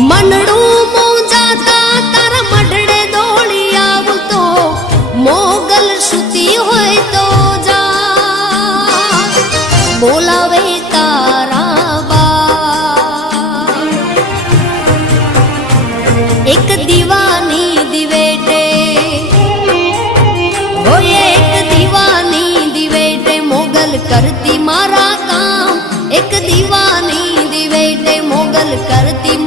મનડું મોંજાતા તારા મઢડે દોડી આવતો મોગલ સુતી હોય તો જા બોલાવે તારા બા એક દીવાની દિવેટે હોય એક દીવાની દિવેટે મોગલ કરતી મારા કામ એક દીવાની દિવેટે મોગલ કરતી